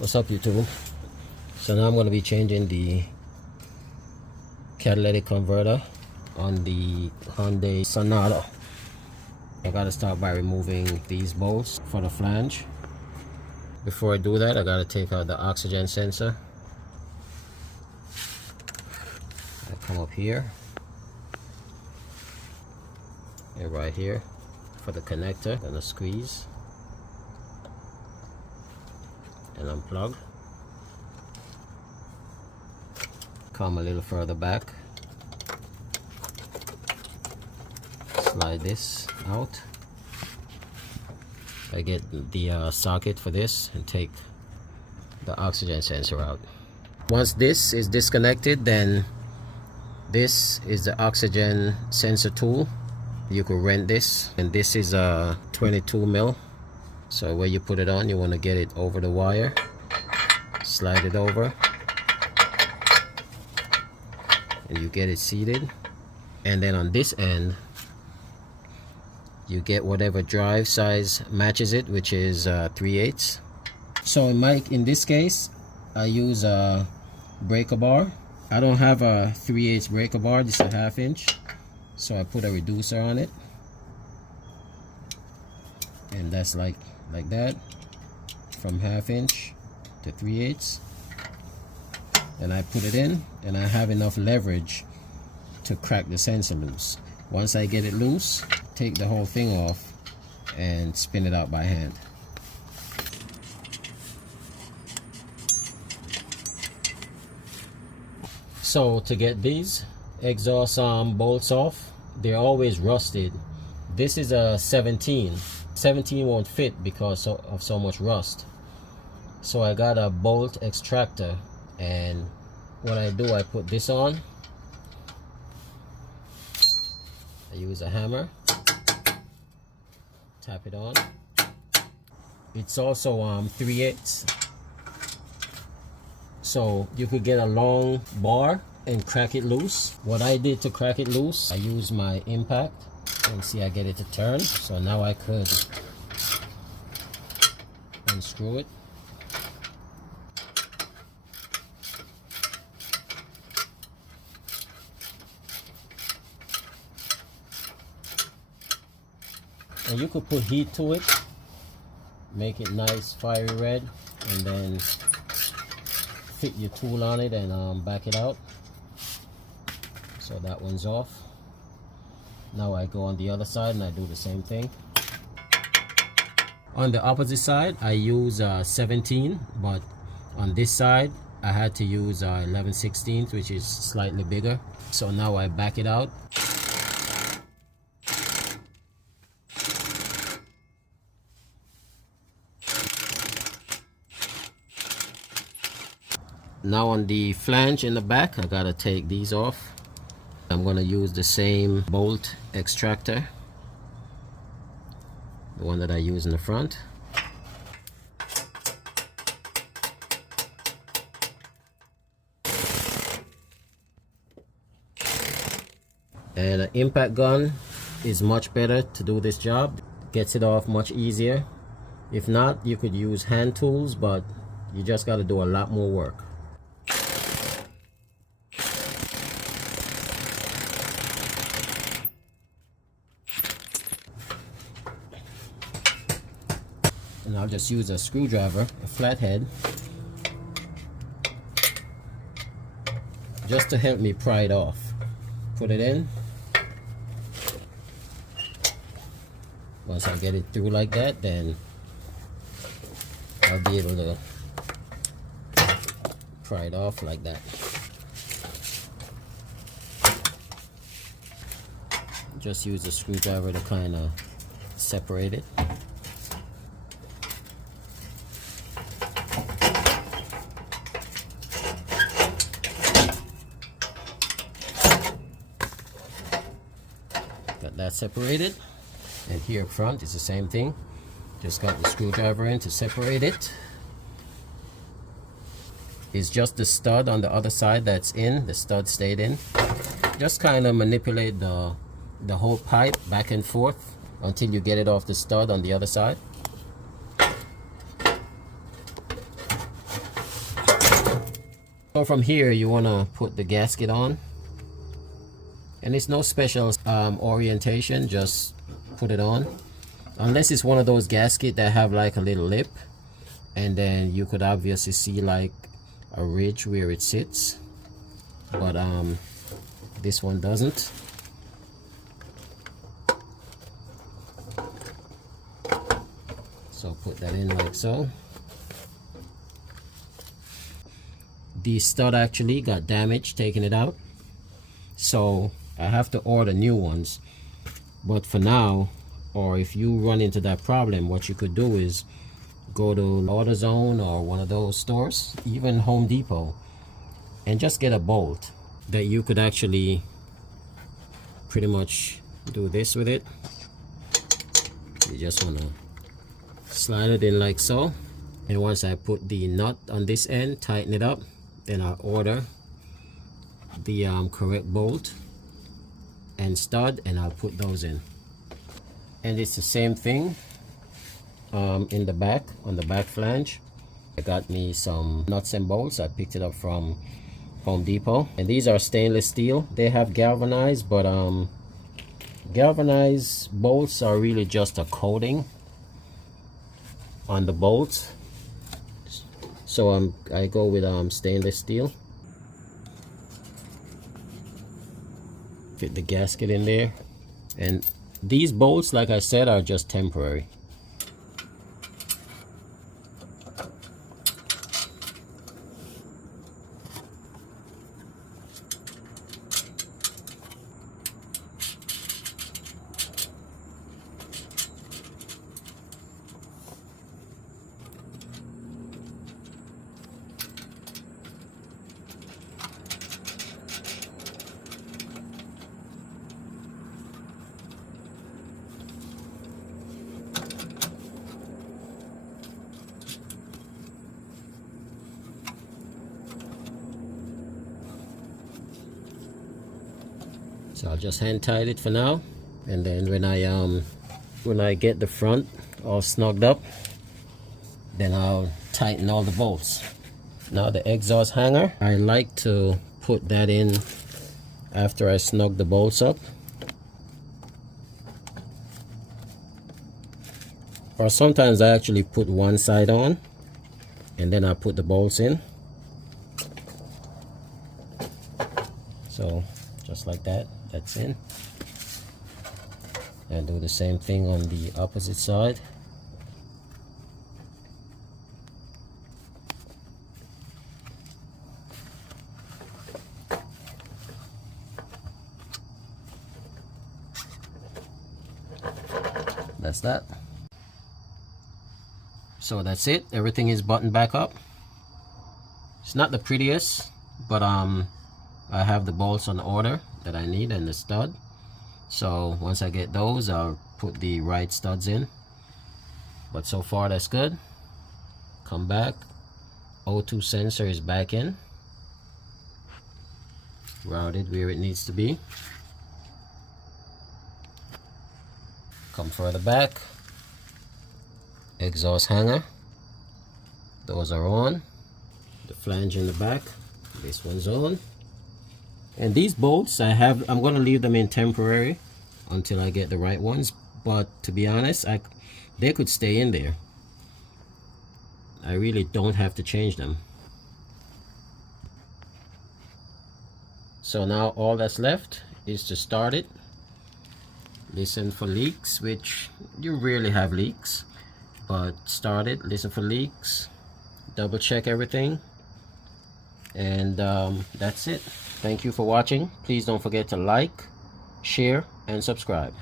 What's up, YouTube? So now I'm going to be changing the catalytic converter on the Hyundai Sonata. I got to start by removing these bolts for the flange. Before I do that, I got to take out the oxygen sensor. I come up here and right here for the connector, and a squeeze and unplug. Come a little further back, slide this out. I get the socket for this and take the oxygen sensor out. Once this is disconnected, then this is the oxygen sensor tool. You could rent this, and this is a 22 mil. So where you put it on, you want to get it over the wire, slide it over, and you get it seated. And then on this end, you get whatever drive size matches it, which is 3/8. So in this case, I use a breaker bar. I don't have a 3/8 breaker bar, this is a 1/2 inch. So I put a reducer on it, and that's like that, from 1/2 inch to 3/8. And I put it in, and I have enough leverage to crack the sensor loose. Once I get it loose, take the whole thing off and spin it out by hand. So to get these exhaust bolts off, they're always rusted. This is a 17 won't fit because of so much rust. So I got a bolt extractor, and what I do, I put this on. I use a hammer, tap it on. It's also 3/8, so you could get a long bar and crack it loose. What I did to crack it loose, I used my impact, and see, I get it to turn. So now I could unscrew it. And you could put heat to it, make it nice fiery red, and then fit your tool on it and back it out. So that one's off. Now I go on the other side and I do the same thing. On the opposite side, I use 17, but on this side I had to use 11/16, which is slightly bigger. So now I back it out. Now on the flange in the back, I gotta take these off. I'm gonna use the same bolt extractor, the one that I use in the front. And an impact gun is much better to do this job. Gets it off much easier. If not, you could use hand tools, but you just gotta do a lot more work. And I'll just use a screwdriver, a flathead, just to help me pry it off. Put it in. Once I get it through like that, then I'll be able to pry it off like that. Just use the screwdriver to kind of separate it. Got that separated, and here up front is the same thing. Just got the screwdriver in to separate it. It's just the stud on the other side that's in. The stud stayed in. Just kind of manipulate the whole pipe back and forth until you get it off the stud on the other side. So from here you want to put the gasket on, and it's no special orientation, just put it on, unless it's one of those gaskets that have like a little lip, and then you could obviously see like a ridge where it sits, but this one doesn't. So put that in like so. The stud actually got damaged taking it out, so I have to order new ones. But for now, or if you run into that problem, what you could do is go to AutoZone or one of those stores, even Home Depot, and just get a bolt that you could actually pretty much do this with it. You just want to slide it in like so, and once I put the nut on this end, tighten it up, then I'll order the correct bolt and stud, and I'll put those in. And it's the same thing in the back, on the back flange. I got me some nuts and bolts. I picked it up from Home Depot, and these are stainless steel. They have galvanized, but galvanized bolts are really just a coating on the bolts. So I go with stainless steel. Fit the gasket in there, and these bolts, like I said, are just temporary. So I'll just hand tight it for now, and then when I get the front all snugged up, then I'll tighten all the bolts. Now the exhaust hanger, I like to put that in after I snug the bolts up, or sometimes I actually put one side on and then I put the bolts in. So just like that, that's in. And do the same thing on the opposite side. That's that. So that's it. Everything is buttoned back up. It's not the prettiest, but I have the bolts on order that I need and the stud. So once I get those, I'll put the right studs in. But so far that's good. Come back. O2 sensor is back in, routed where it needs to be. Come further back. Exhaust hanger, those are on. The flange in the back, this one's on. And these bolts I'm going to leave them in temporary until I get the right ones, but to be honest, they could stay in there. I really don't have to change them. So now all that's left is to start it. Listen for leaks, which you rarely have leaks, but start it, listen for leaks, double check everything, and that's it. Thank you for watching. Please don't forget to like, share, and subscribe.